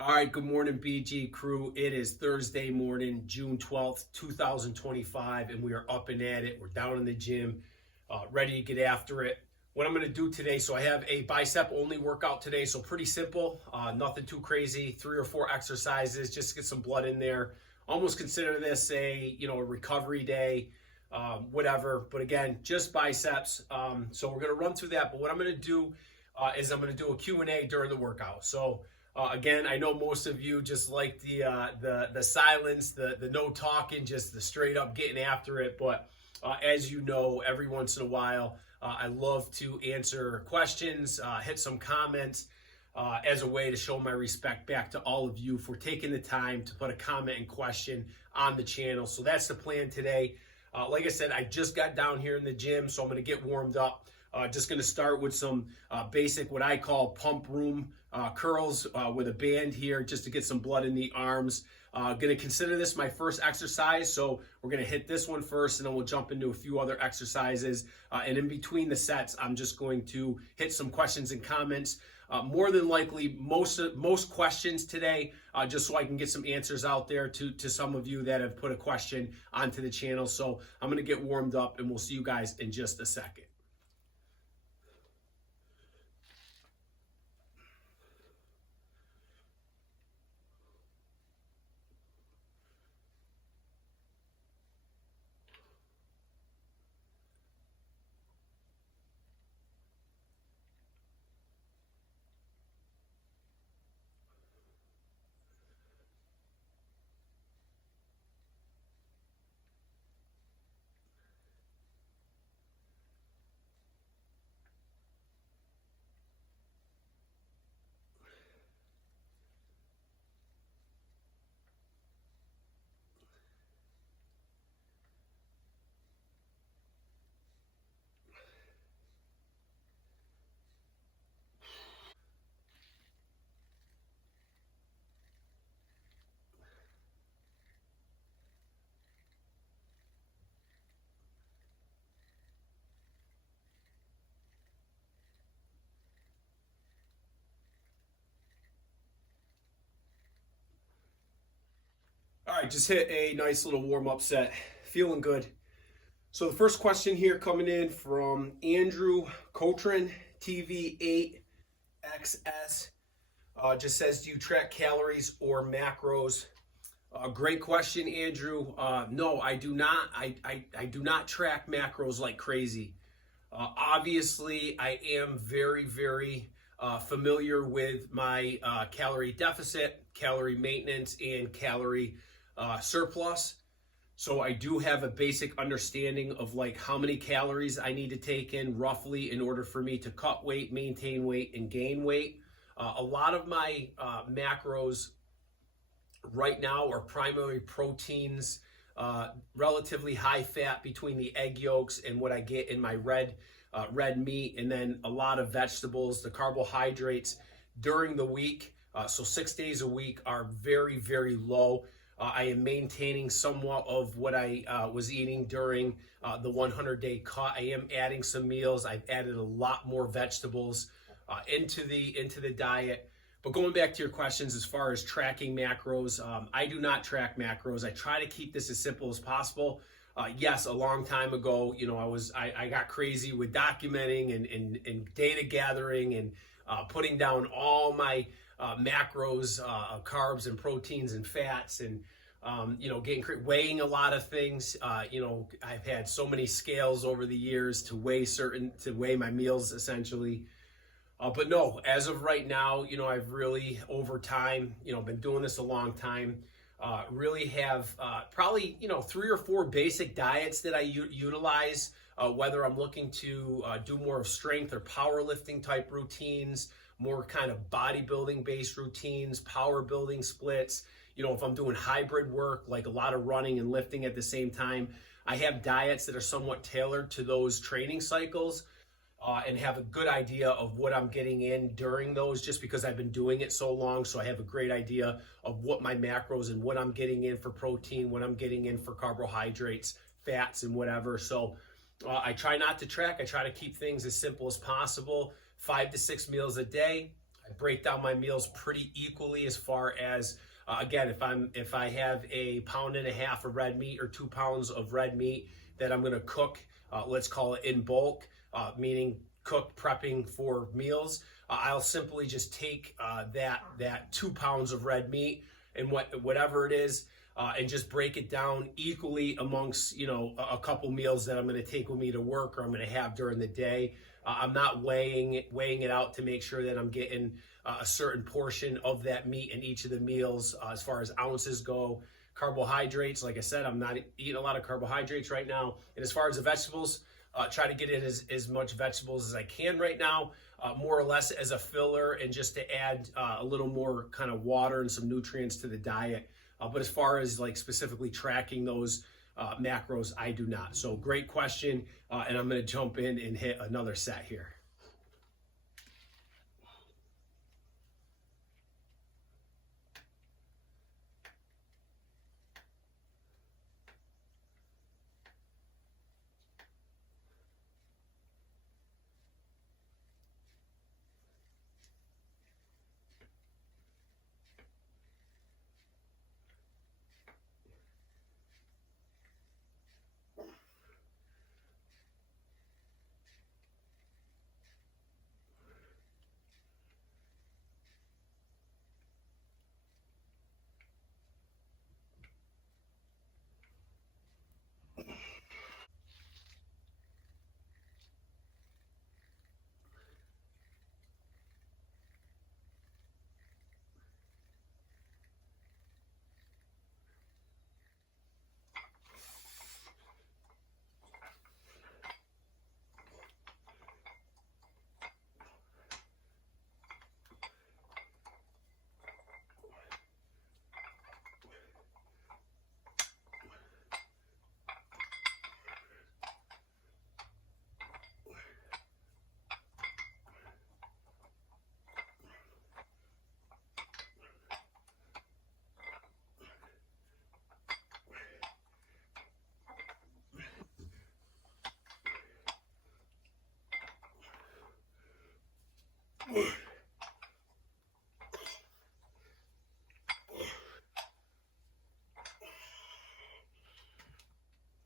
All right, good morning, BG crew. It is Thursday morning, June 12th, 2025, and we are up and at it. We're down in the gym, ready to get after it. What I'm going to do today, so I have a bicep only workout today, so pretty simple, nothing too crazy, 3 or 4 exercises, just to get some blood in there. Almost consider this a recovery day, whatever. But again, just biceps. So we're going to run through that. But what I'm going to do is I'm going to do a Q&A during the workout. So again, I know most of you just like the silence, the no talking, just the straight up getting after it. But as you know, every once in a while, I love to answer questions, hit some comments as a way to show my respect back to all of you for taking the time to put a comment and question on the channel. So that's the plan today. Like I said, I just got down here in the gym, so I'm going to get warmed up. Just going to start with some basic, what I call pump room curls with a band here, just to get some blood in the arms. Going to consider this my first exercise, so we're going to hit this one first, and then we'll jump into a few other exercises. And in between the sets, I'm just going to hit some questions and comments. More than likely, most questions today, just so I can get some answers out there to some of you that have put a question onto the channel. So I'm going to get warmed up, and we'll see you guys in just a second. All right, just hit a nice little warm-up set. Feeling good. So the first question here coming in from Andrew Cotran, TV8XS, just says, do you track calories or macros? Great question, Andrew. No, I do not. I do not track macros like crazy. Obviously, I am very familiar with my calorie deficit, calorie maintenance, and calorie surplus. So I do have a basic understanding of like how many calories I need to take in roughly in order for me to cut weight, maintain weight, and gain weight. A lot of my macros right now are primarily proteins, relatively high fat between the egg yolks and what I get in my red meat, and then a lot of vegetables. The carbohydrates during the week, so 6 days a week, are very low. I am maintaining somewhat of what I was eating during the 100-day cut. I am adding some meals. I've added a lot more vegetables into the diet. But going back to your questions as far as tracking macros, I do not track macros. I try to keep this as simple as possible. Yes, a long time ago, I got crazy with documenting and data gathering and putting down all my macros, carbs and proteins and fats, and weighing a lot of things. I've had so many scales over the years to weigh my meals essentially. But no, as of right now, I've really, over time, been doing this a long time, really have probably, 3 or 4 basic diets that I utilize, whether I'm looking to do more of strength or powerlifting type routines, more kind of bodybuilding based routines, power building splits. If I'm doing hybrid work, like a lot of running and lifting at the same time, I have diets that are somewhat tailored to those training cycles. And have a good idea of what I'm getting in during those, just because I've been doing it so long. So I have a great idea of what my macros and what I'm getting in for protein, what I'm getting in for carbohydrates, fats, and whatever. So I try not to track. I try to keep things as simple as possible. 5 to 6 meals a day. I break down my meals pretty equally as far as again, if I have a pound and a half of red meat or 2 pounds of red meat that I'm going to cook, let's call it in bulk, meaning cook prepping for meals, I'll simply just take that 2 pounds of red meat and whatever it is, and just break it down equally amongst a couple meals that I'm going to take with me to work or I'm going to have during the day. I'm not weighing it out to make sure that I'm getting a certain portion of that meat in each of the meals. As far as ounces go, carbohydrates, like I said, I'm not eating a lot of carbohydrates right now. And as far as the vegetables, try to get in as much vegetables as I can right now, more or less as a filler and just to add a little more kind of water and some nutrients to the diet. But as far as like specifically tracking those macros, I do not. So great question, and I'm going to jump in and hit another set here.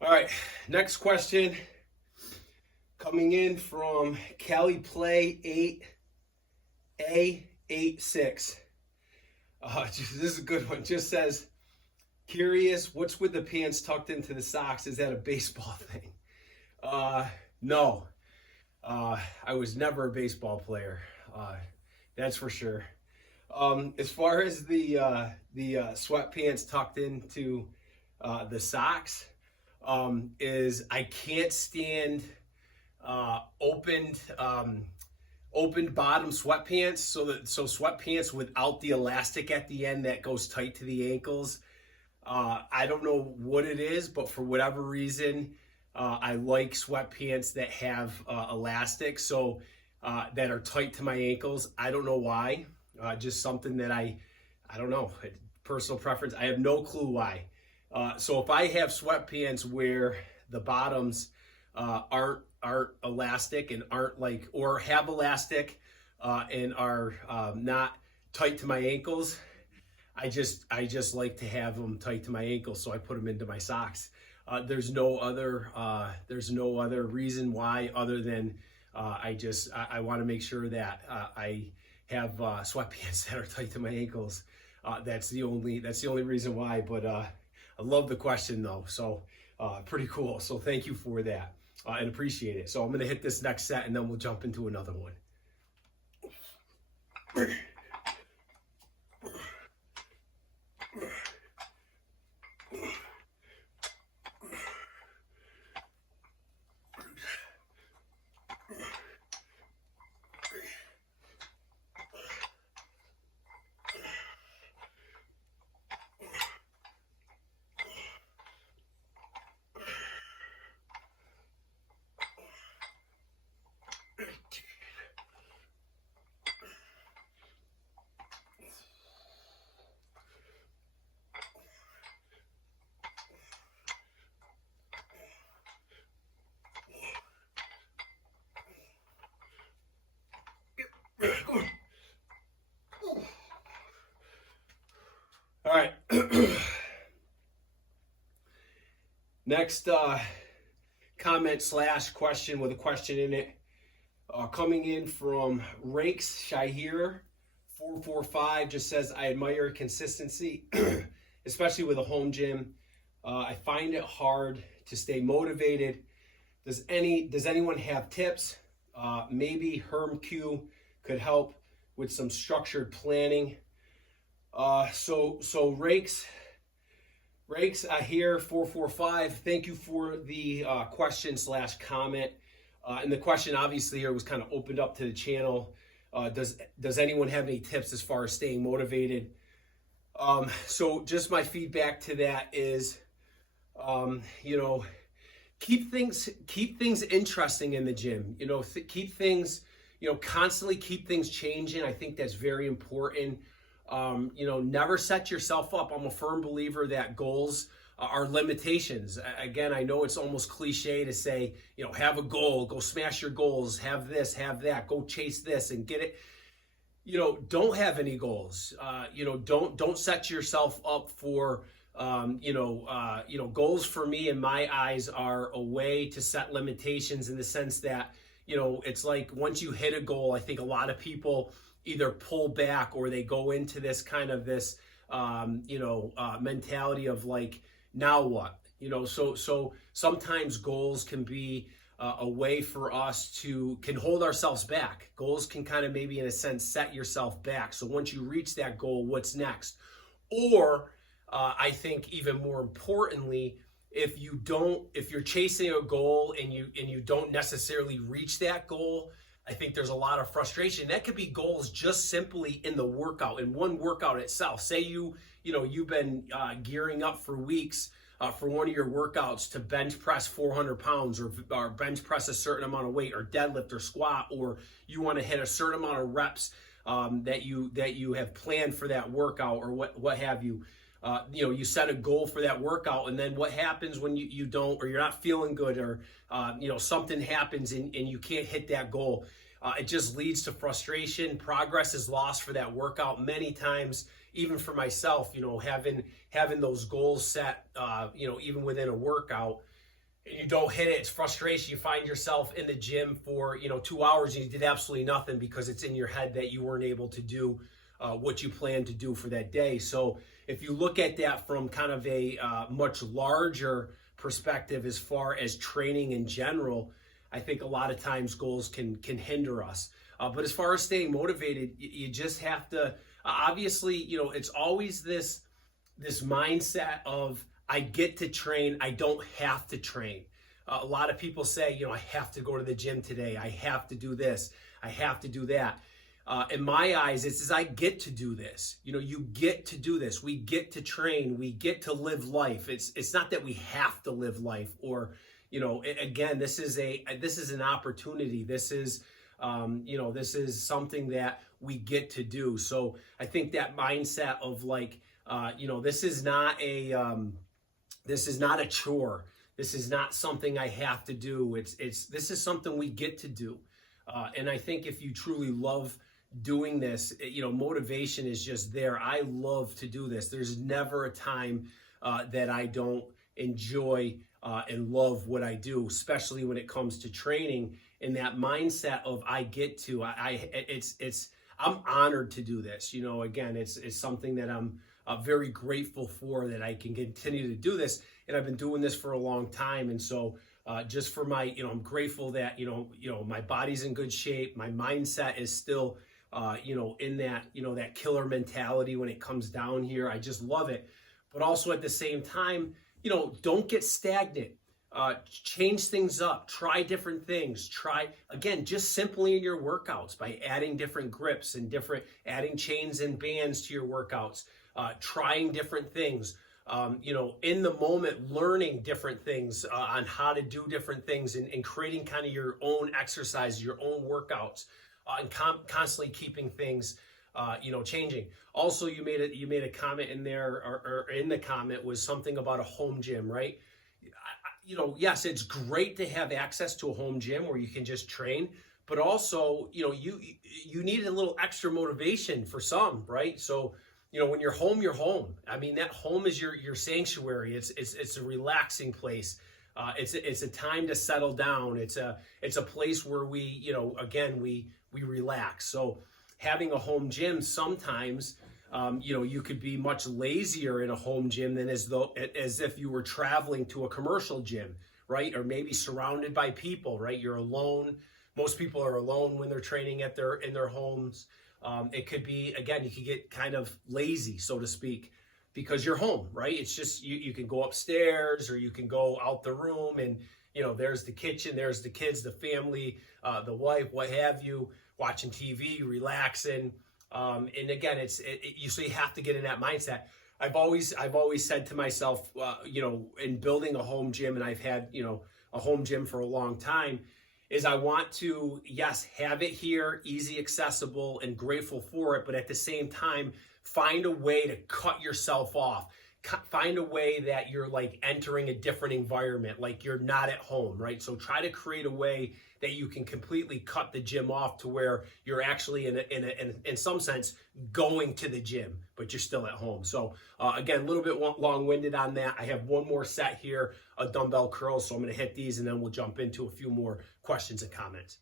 All right, next question coming in from Cali Play 8A86. This is a good one. Just says, curious, what's with the pants tucked into the socks? Is that a baseball thing? No. I was never a baseball player. That's for sure. As far as the sweatpants tucked into the socks, is I can't stand opened bottom sweatpants. So sweatpants without the elastic at the end that goes tight to the ankles. I don't know what it is, but for whatever reason, I like sweatpants that have elastic, so that are tight to my ankles. I don't know why. Just something that I don't know. Personal preference. I have no clue why. So if I have sweatpants where the bottoms aren't elastic and aren't like, or have elastic and are not tight to my ankles, I just like to have them tight to my ankles, so I put them into my socks. There's no other reason why other than I want to make sure that I have sweatpants that are tight to my ankles. That's the only reason why. But I love the question though, so pretty cool. So thank you for that and appreciate it. So I'm gonna hit this next set and then we'll jump into another one. All right. Next comment slash question with a question in it. Coming in from Rakes Shahir 445 just says, I admire consistency, especially with a home gym. I find it hard to stay motivated. Does anyone have tips? Maybe HermQ could help with some structured planning. So Rakes here 445. Thank you for the question slash comment. And the question obviously here was kind of opened up to the channel. Does anyone have any tips as far as staying motivated? So just my feedback to that is, keep things interesting in the gym. Keep things, constantly keep things changing. I think that's very important. Never set yourself up. I'm a firm believer that goals are limitations. Again, I know it's almost cliche to say, have a goal, go smash your goals, have this, have that, go chase this and get it. Don't have any goals. Don't set yourself up for, goals for me in my eyes are a way to set limitations in the sense that, it's like once you hit a goal, I think a lot of people either pull back or they go into this kind of this, mentality of like, now what? So sometimes goals can be a way for us can hold ourselves back. Goals can kind of maybe in a sense set yourself back. So once you reach that goal, what's next? Or I think even more importantly, if you're chasing a goal and you don't necessarily reach that goal, I think there's a lot of frustration. That could be goals just simply in the workout, in one workout itself. Say you've been gearing up for weeks for one of your workouts to bench press 400 pounds or bench press a certain amount of weight or deadlift or squat, or you want to hit a certain amount of reps that you have planned for that workout or what have you. You set a goal for that workout, and then what happens when you don't, or you're not feeling good, or something happens and you can't hit that goal. It just leads to frustration. Progress is lost for that workout many times. Even for myself, having those goals set, even within a workout, and you don't hit it, it's frustration. You find yourself in the gym for 2 hours and you did absolutely nothing because it's in your head that you weren't able to do what you planned to do for that day. So if you look at that from kind of a much larger perspective as far as training in general, I think a lot of times goals can hinder us. But as far as staying motivated, you just have to, obviously, it's always this mindset of, I get to train, I don't have to train. A lot of people say, I have to go to the gym today, I have to do this, I have to do that. In my eyes, it says, I get to do this. You get to do this. We get to train. We get to live life. It's not that we have to live life, or, again, this is an opportunity. This is, this is something that we get to do. So I think that mindset of like, this is not a chore. This is not something I have to do. This is something we get to do. And I think if you truly love doing this, motivation is just there. I love to do this. There's never a time that I don't enjoy and love what I do, especially when it comes to training. And that mindset of I get to, I'm honored to do this. Again, it's something that I'm very grateful for, that I can continue to do this. And I've been doing this for a long time. And so just for my, I'm grateful that, my body's in good shape. My mindset is still, in that, that killer mentality when it comes down here. I just love it. But also at the same time, don't get stagnant. Change things up, try different things, again, just simply in your workouts by adding different grips and adding chains and bands to your workouts, trying different things, in the moment, learning different things on how to do different things and creating kind of your own exercise, your own workouts, and constantly keeping things, changing. Also, you made a comment in there, or in the comment was something about a home gym, right? Yes, it's great to have access to a home gym where you can just train, but also, you need a little extra motivation for some, right? So, when you're home, you're home. I mean, that home is your sanctuary. It's a relaxing place. It's a time to settle down. It's a place where we, again, we relax. So having a home gym sometimes, you could be much lazier in a home gym than as if you were traveling to a commercial gym, right? Or maybe surrounded by people, right? You're alone. Most people are alone when they're training in their homes. It could be, again, you could get kind of lazy, so to speak, because you're home, right? It's just, you can go upstairs or you can go out the room and, there's the kitchen, there's the kids, the family, the wife, what have you, watching TV, relaxing. And again, so you have to get in that mindset. I've always said to myself, in building a home gym, and I've had, a home gym for a long time, is I want to, yes, have it here, easy, accessible, and grateful for it, but at the same time, find a way to cut yourself off. Find a way that you're like entering a different environment, like you're not at home, right? So try to create a way that you can completely cut the gym off to where you're actually in some sense going to the gym, but you're still at home. So again, a little bit long-winded on that. I have one more set here of dumbbell curls, so I'm going to hit these and then we'll jump into a few more questions and comments.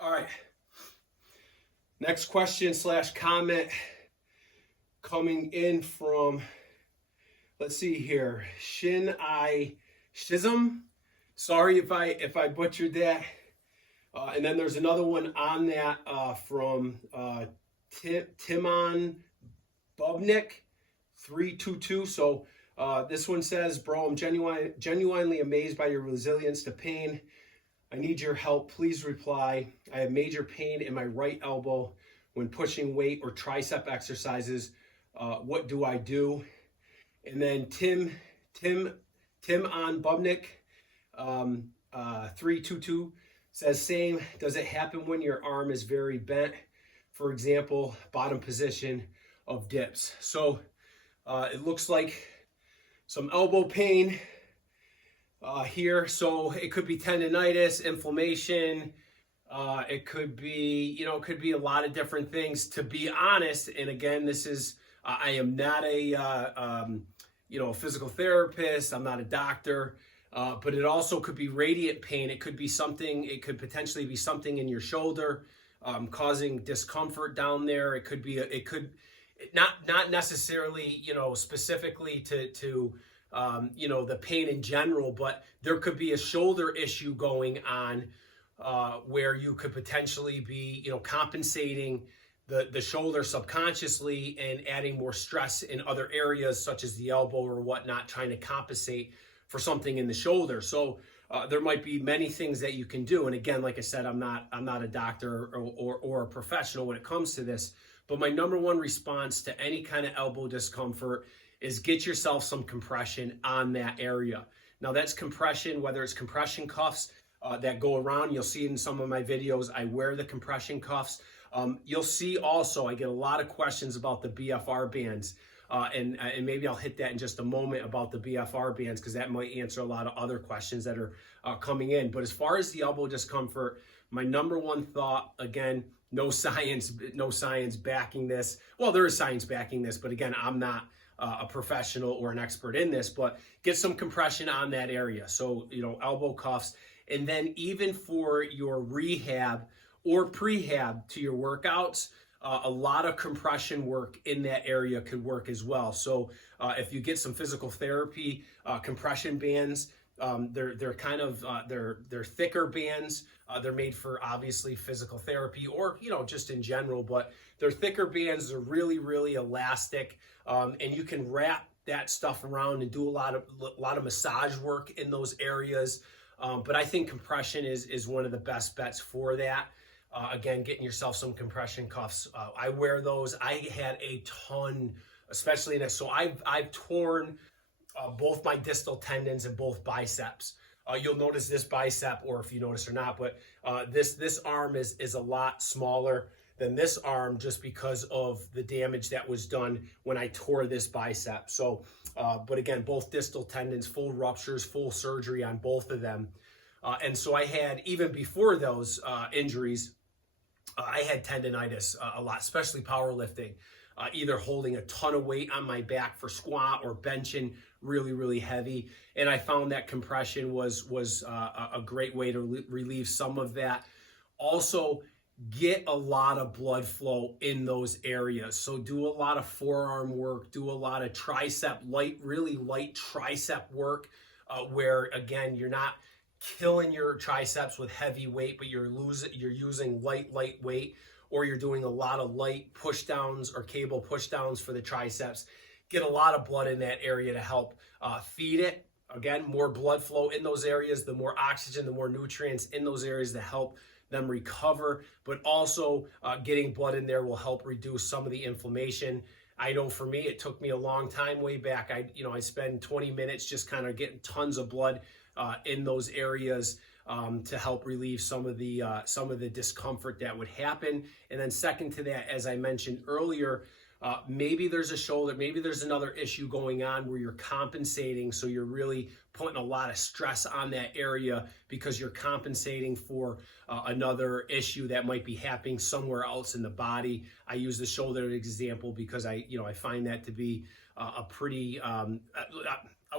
All right. Next question / comment coming in from, let's see here, Shism. Sorry if I butchered that. And then there's another one on that from Timon Bubnik 322. So this one says, bro, I'm genuinely amazed by your resilience to pain. I need your help. Please reply. I have major pain in my right elbow when pushing weight or tricep exercises. What do I do? And then Tim on Bubnik 322 says, same. Does it happen when your arm is very bent? For example, bottom position of dips. So it looks like some elbow pain here. So it could be tendonitis, inflammation. It could be, it could be a lot of different things, to be honest. And again, this is, I am not a physical therapist. I'm not a doctor, but it also could be radiant pain. It could be something, it could potentially be something in your shoulder, causing discomfort down there. It could be, not necessarily, specifically to the pain in general, but there could be a shoulder issue going on where you could potentially be, compensating the shoulder subconsciously and adding more stress in other areas such as the elbow or whatnot, trying to compensate for something in the shoulder. So there might be many things that you can do. And again, like I said, I'm not a doctor or a professional when it comes to this, but my number one response to any kind of elbow discomfort is get yourself some compression on that area. Now that's compression, whether it's compression cuffs that go around. You'll see in some of my videos, I wear the compression cuffs. You'll see also, I get a lot of questions about the BFR bands. And maybe I'll hit that in just a moment about the BFR bands, because that might answer a lot of other questions that are coming in. But as far as the elbow discomfort, my number one thought, again, no science backing this. Well, there is science backing this, but again, I'm not a professional or an expert in this, but get some compression on that area. So, elbow cuffs. And then even for your rehab or prehab to your workouts, a lot of compression work in that area could work as well. So if you get some physical therapy, compression bands, they're kind of they're thicker bands. They're made for obviously physical therapy or just in general, but they're thicker bands. They're really elastic, and you can wrap that stuff around and do a lot of massage work in those areas. But I think compression is one of the best bets for that. Again, getting yourself some compression cuffs. I wear those. I had a ton, especially in this. So I've torn both my distal tendons and both biceps. You'll notice this bicep, or if you notice or not, but this arm is a lot smaller than this arm just because of the damage that was done when I tore this bicep. So, but again, both distal tendons, full ruptures, full surgery on both of them. And so I had, even before those injuries, I had tendonitis a lot, especially powerlifting, either holding a ton of weight on my back for squat or benching really heavy. And I found that compression was a great way to relieve some of that. Also, get a lot of blood flow in those areas. So do a lot of forearm work, do a lot of tricep, really light tricep work, where again, you're not killing your triceps with heavy weight, but you're using light weight, or you're doing a lot of light push downs or cable push downs for the triceps. Get a lot of blood in that area to help feed it. Again, more blood flow in those areas, the more oxygen, the more nutrients in those areas to help them recover. But also getting blood in there will help reduce some of the inflammation. I know for me, it took me a long time way back. I spend 20 minutes just kind of getting tons of blood in those areas to help relieve some of the discomfort that would happen. And then second to that, as I mentioned earlier, maybe there's a shoulder, maybe there's another issue going on where you're compensating. So you're really putting a lot of stress on that area because you're compensating for another issue that might be happening somewhere else in the body. I use the shoulder as an example because I find that to be a pretty, I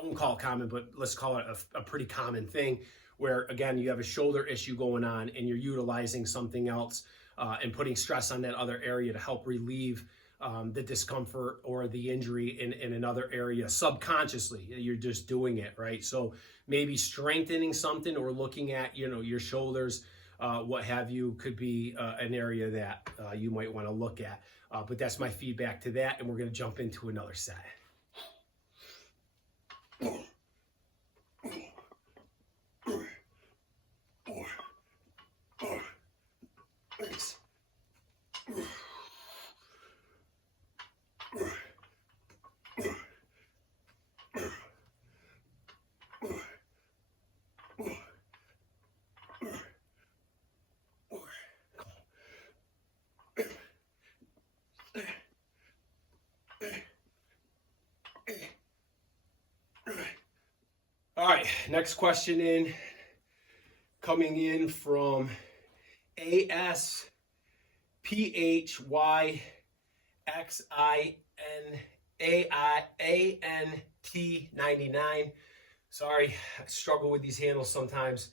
won't call it common, but let's call it a pretty common thing where, again, you have a shoulder issue going on and you're utilizing something else and putting stress on that other area to help relieve the discomfort or the injury in another area subconsciously. You're just doing it, right? So maybe strengthening something or looking at, your shoulders, what have you, could be an area that you might want to look at. But that's my feedback to that, and we're going to jump into another set. All right, next question coming in from ASPHYXINAIANT99. Sorry, I struggle with these handles sometimes.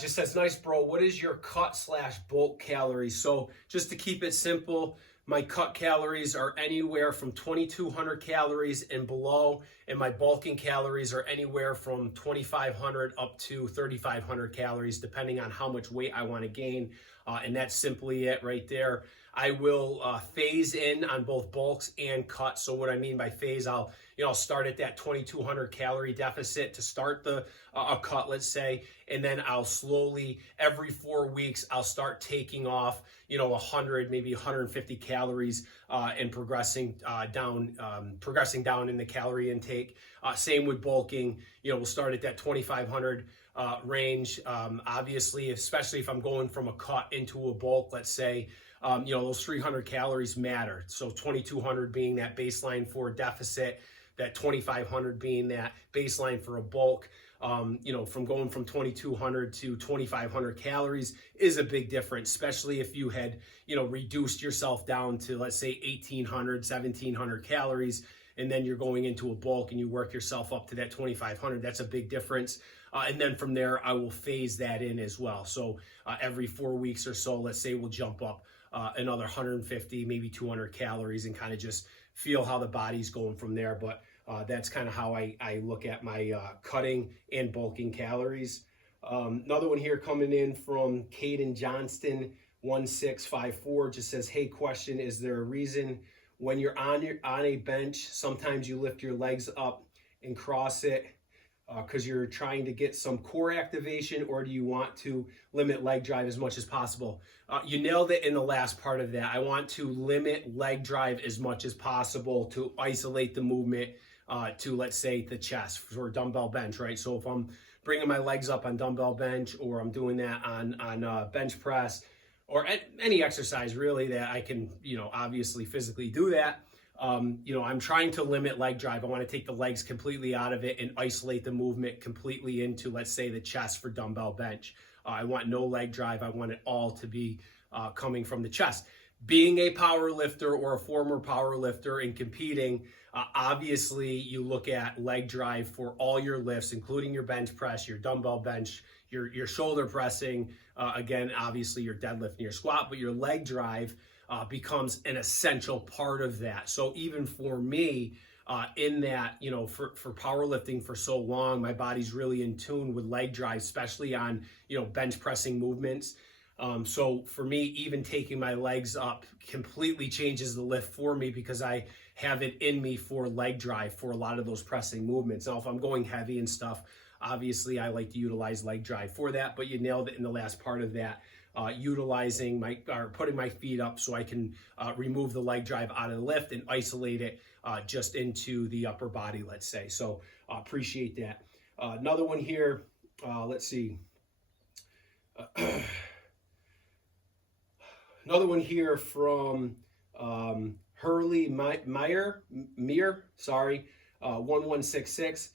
Just says, nice bro, what is your cut/bulk calories? So just to keep it simple, my cut calories are anywhere from 2,200 calories and below, and my bulking calories are anywhere from 2,500 up to 3,500 calories, depending on how much weight I want to gain. And that's simply it right there. I will phase in on both bulks and cuts. So what I mean by phase, I'll start at that 2,200 calorie deficit to start a cut, let's say, and then I'll slowly, every 4 weeks, I'll start taking off, 100, maybe 150 calories, and progressing down in the calorie intake. Same with bulking. We'll start at that 2,500 range. Obviously, especially if I'm going from a cut into a bulk, let's say, those 300 calories matter. So 2,200 being that baseline for a deficit, that 2,500 being that baseline for a bulk. From going from 2,200 to 2,500 calories is a big difference, especially if you had, reduced yourself down to, let's say, 1,800, 1,700 calories. and then you're going into a bulk and you work yourself up to that 2,500. That's a big difference. And then from there, I will phase that in as well. So every 4 weeks or so, let's say we'll jump up another 150, maybe 200 calories and kind of just feel how the body's going from there. But that's kind of how I look at my cutting and bulking calories. Another one here coming in from Caden Johnston, 1654, just says, hey, question, is there a reason when you're on a bench, sometimes you lift your legs up and cross it because you're trying to get some core activation, or do you want to limit leg drive as much as possible? You nailed it in the last part of that. I want to limit leg drive as much as possible to isolate the movement to, let's say, the chest for dumbbell bench, right? So if I'm bringing my legs up on dumbbell bench, or I'm doing that on bench press, or any exercise really that I can, obviously physically do that, I'm trying to limit leg drive. I want to take the legs completely out of it and isolate the movement completely into, let's say, the chest for dumbbell bench. I want no leg drive. I want it all to be coming from the chest. Being a power lifter or a former power lifter and competing, obviously you look at leg drive for all your lifts, including your bench press, your dumbbell bench, your shoulder pressing, again, obviously your deadlift and your squat, but your leg drive becomes an essential part of that. So even for me, in that, for powerlifting for so long, my body's really in tune with leg drive, especially on, bench pressing movements. So for me, even taking my legs up completely changes the lift for me because I have it in me for leg drive for a lot of those pressing movements. Now, if I'm going heavy and stuff, obviously I like to utilize leg drive for that, but you nailed it in the last part of that. Utilizing putting my feet up so I can remove the leg drive out of the lift and isolate it just into the upper body, let's say. So appreciate that. Another one here, let's see. Another one here from Hurley Meyer, 1166.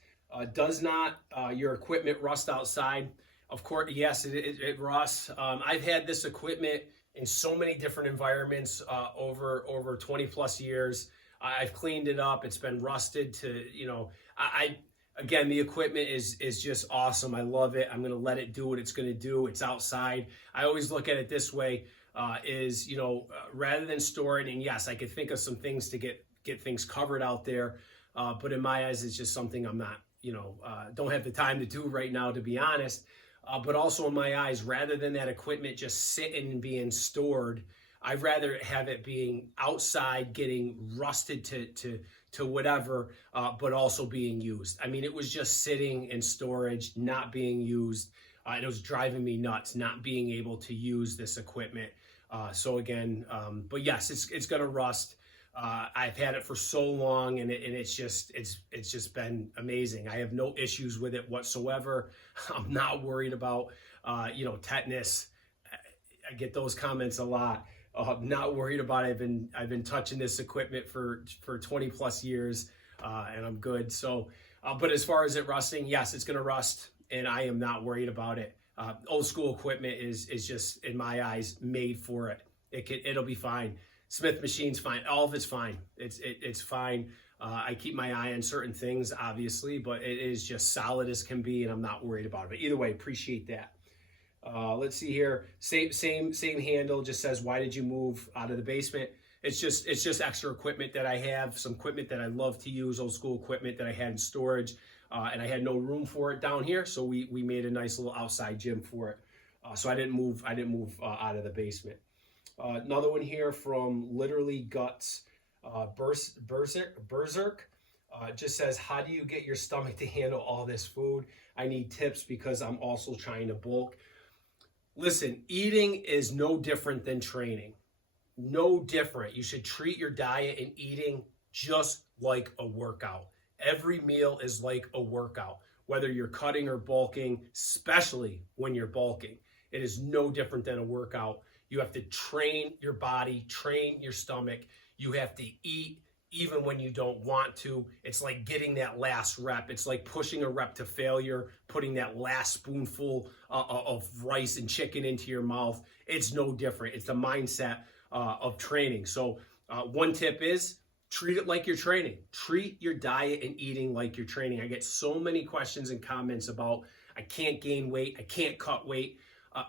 Does not your equipment rust outside? Of course, yes, it rusts. I've had this equipment in so many different environments over 20 plus years. I've cleaned it up. It's been rusted to, again, the equipment is just awesome. I love it. I'm going to let it do what it's going to do. It's outside. I always look at it this way, rather than store it, and yes, I could think of some things to get things covered out there. But in my eyes, it's just something I'm not, don't have the time to do right now, to be honest. But also in my eyes, rather than that equipment just sitting and being stored, I'd rather have it being outside, getting rusted to whatever, but also being used. I mean, it was just sitting in storage, not being used. It was driving me nuts, not being able to use this equipment. So again, but yes, it's going to rust. I've had it for so long, and it's just been amazing. I have no issues with it whatsoever. I'm not worried about tetanus. I get those comments a lot. Not worried about it. I've been touching this equipment for 20 plus years, and I'm good. So, but as far as it rusting, yes, it's going to rust, and I am not worried about it. Old school equipment is just, in my eyes, made for it. It'll be fine. Smith machine's fine. All of it's fine. It's fine. I keep my eye on certain things, obviously, but it is just solid as can be, and I'm not worried about it. But either way, appreciate that. Let's see here. Same handle. Just says, why did you move out of the basement? It's just extra equipment that I have. Some equipment that I love to use. Old school equipment that I had in storage, and I had no room for it down here, so we made a nice little outside gym for it. So I didn't move out of the basement. Another one here from Literally Guts, Berserk, just says, how do you get your stomach to handle all this food? I need tips because I'm also trying to bulk. Listen, eating is no different than training. No different. You should treat your diet and eating just like a workout. Every meal is like a workout, whether you're cutting or bulking, especially when you're bulking. It is no different than a workout. You have to train your body, train your stomach. You have to eat even when you don't want to. It's like getting that last rep. It's like pushing a rep to failure, putting that last spoonful of rice and chicken into your mouth. It's no different. It's the mindset of training. So one tip is treat it like you're training. Treat your diet and eating like you're training. I get so many questions and comments about, I can't gain weight, I can't cut weight.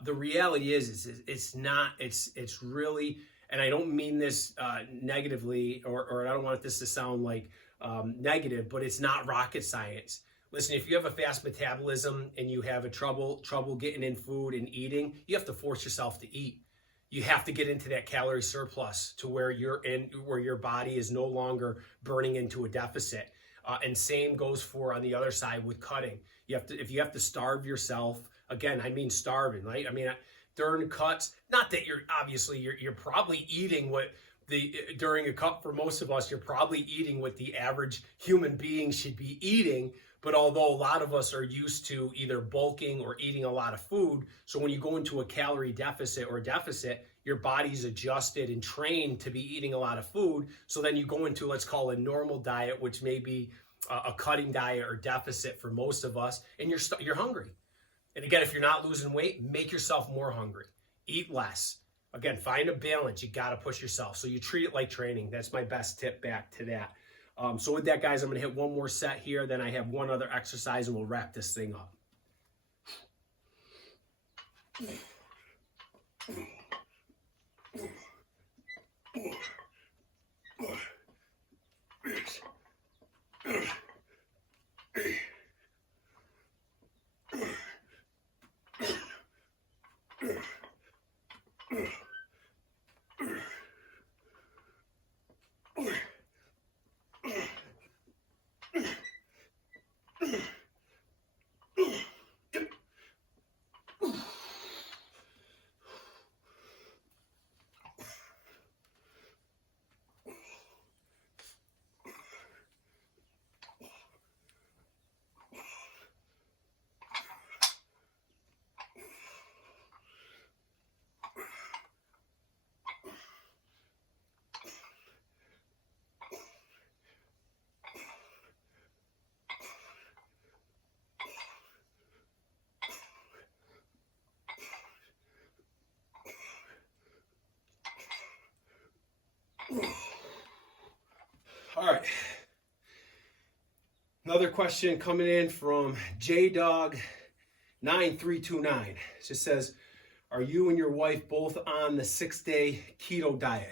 The reality is it's not, it's really, and I don't mean this negatively, or I don't want this to sound like negative, but it's not rocket science. Listen, if you have a fast metabolism and you have a trouble getting in food and eating, you have to force yourself to eat. You have to get into that calorie surplus to where your body is no longer burning into a deficit. And same goes for on the other side with cutting. If you have to starve yourself, again, I mean starving, right? I mean, during cuts, not that you're probably eating what during a cut for most of us, you're probably eating what the average human being should be eating. But although a lot of us are used to either bulking or eating a lot of food, so when you go into a calorie deficit or deficit, your body's adjusted and trained to be eating a lot of food. So then you go into, let's call a normal diet, which may be a cutting diet or deficit for most of us, and you're hungry. And again, if you're not losing weight, make yourself more hungry. Eat less. Again, find a balance. You got to push yourself. So you treat it like training. That's my best tip back to that. So with that, guys, I'm going to hit one more set here. Then I have one other exercise, and we'll wrap this thing up. All right. Another question coming in from JDog9329. It just says, are you and your wife both on the 6-day keto diet?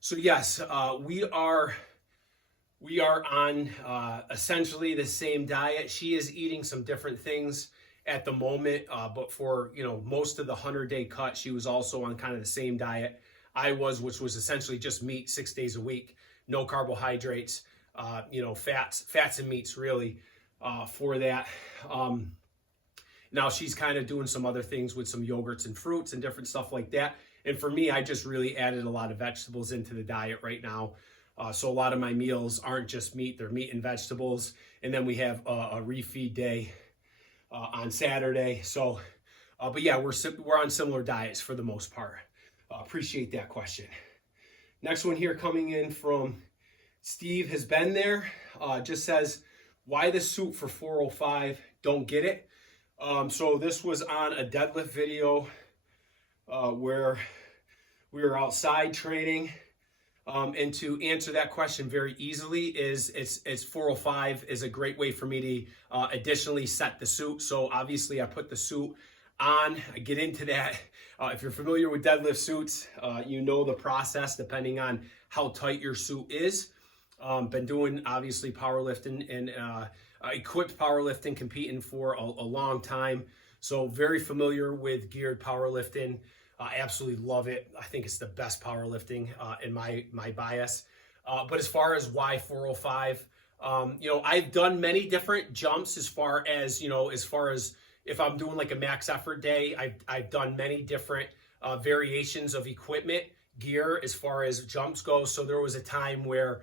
So yes, we are on essentially the same diet. She is eating some different things at the moment, but for most of the 100-day cut, she was also on kind of the same diet I was, which was essentially just meat 6 days a week, no carbohydrates, fats and meats really for that. Now she's kind of doing some other things with some yogurts and fruits and different stuff like that. And for me, I just really added a lot of vegetables into the diet right now. So a lot of my meals aren't just meat, they're meat and vegetables. And then we have a refeed day on Saturday. So, but yeah, we're on similar diets for the most part. Appreciate that question. Next one here coming in from Steve has been there. Just says, why the suit for 405? Don't get it. So this was on a deadlift video where we were outside training. And to answer that question very easily is it's 405 is a great way for me to additionally set the suit. So obviously I put the suit on, I get into that. If you're familiar with deadlift suits, you know the process depending on how tight your suit is. Been doing obviously powerlifting and equipped powerlifting, competing for a long time. So very familiar with geared powerlifting. Absolutely love it. I think it's the best powerlifting in my bias. But as far as why 405, I've done many different jumps as far as if I'm doing like a max effort day, I've done many different variations of equipment, gear as far as jumps go. So there was a time where,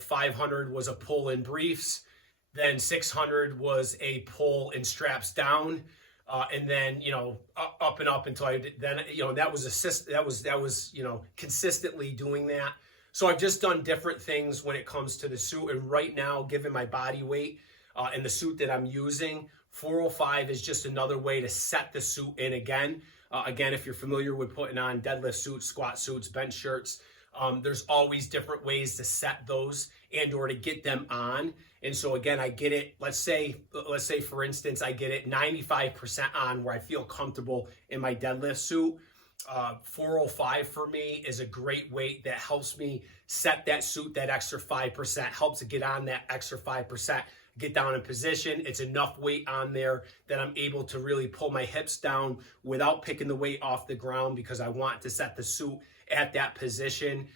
500 was a pull in briefs, then 600 was a pull in straps down. And then, up and up until that was consistently doing that. So I've just done different things when it comes to the suit. And right now, given my body weight and the suit that I'm using, 405 is just another way to set the suit in again. Again, if you're familiar with putting on deadlift suits, squat suits, bench shirts, There's always different ways to set those and or to get them on. And so again, I get it, let's say for instance, I get it 95% on where I feel comfortable in my deadlift suit. 405 for me is a great weight that helps me set that suit that extra 5%, helps to get on that extra 5%, get down in position. It's enough weight on there that I'm able to really pull my hips down without picking the weight off the ground because I want to set the suit at that position.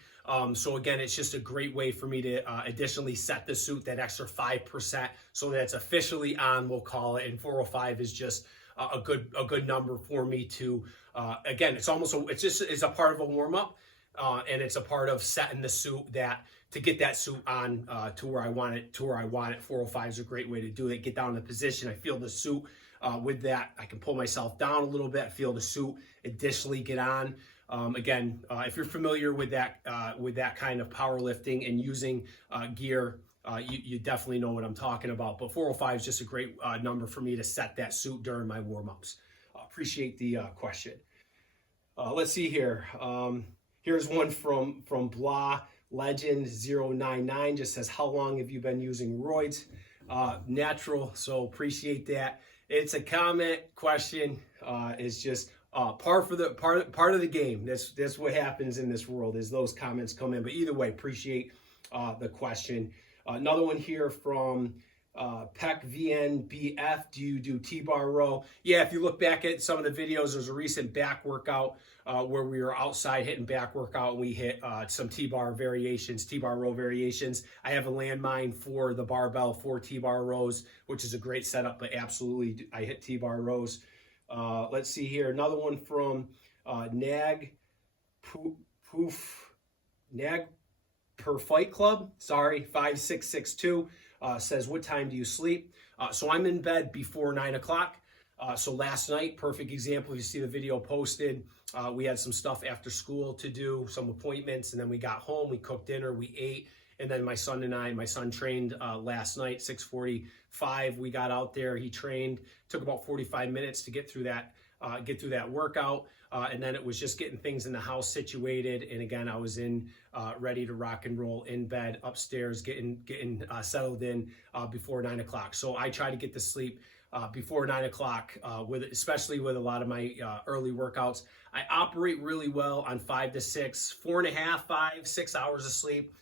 So again, it's just a great way for me to additionally set the suit that extra 5% so that it's officially on, we'll call it. And 405 is just a good number for me to, again, it's a part of a warm up, and it's a part of setting the suit to get that suit on to where I want it. 405 is a great way to do it. Get down in the position. I feel the suit with that. I can pull myself down a little bit. I feel the suit additionally get on. Again, if you're familiar with that kind of powerlifting and using gear, you definitely know what I'm talking about. But 405 is just a great number for me to set that suit during my warm-ups. Appreciate the question. Let's see here. Here's one from Blah Legend 099. Just says, how long have you been using roids? Natural, so appreciate that. It's a comment question. It's just part of the game. That's what happens in this world is those comments come in. But either way, appreciate the question. Another one here from Peck VNBF. Do you do T-bar row? Yeah, if you look back at some of the videos, there's a recent back workout where we were outside hitting back workout and we hit some T-bar variations, T-bar row variations. I have a landmine for the barbell for T-bar rows, which is a great setup, but absolutely I hit T-bar rows. Let's see here. Another one from Nag Per Fight Club. Sorry, 5662 says, what time do you sleep? So I'm in bed before 9 o'clock. So last night, perfect example. You see the video posted. We had some stuff after school to do, some appointments, and then we got home. We cooked dinner. We ate. And then my son trained last night, 6:45. We got out there. He trained. Took about 45 minutes to get through that workout. And then it was just getting things in the house situated. And again, I was ready to rock and roll in bed upstairs, getting settled in before 9 o'clock. So I try to get to sleep before 9 o'clock, especially with a lot of my early workouts. I operate really well on 5 to 6, 4.5, 5, 6 hours of sleep.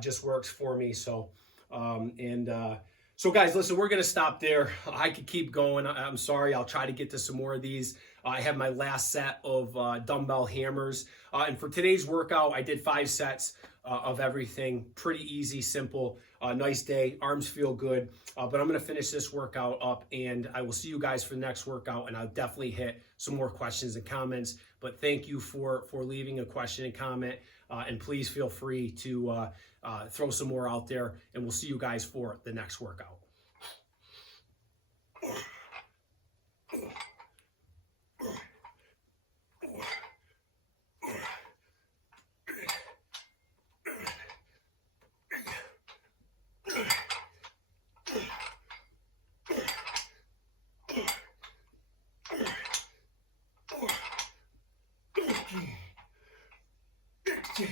Just works for me. So, so guys, listen, we're going to stop there. I could keep going. I'm sorry. I'll try to get to some more of these. I have my last set of dumbbell hammers. And for today's workout, I did 5 sets of everything. Pretty easy, simple, nice day. Arms feel good. But I'm going to finish this workout up and I will see you guys for the next workout. And I'll definitely hit some more questions and comments. But thank you for leaving a question and comment. And please feel free to throw some more out there. And we'll see you guys for the next workout. Yeah.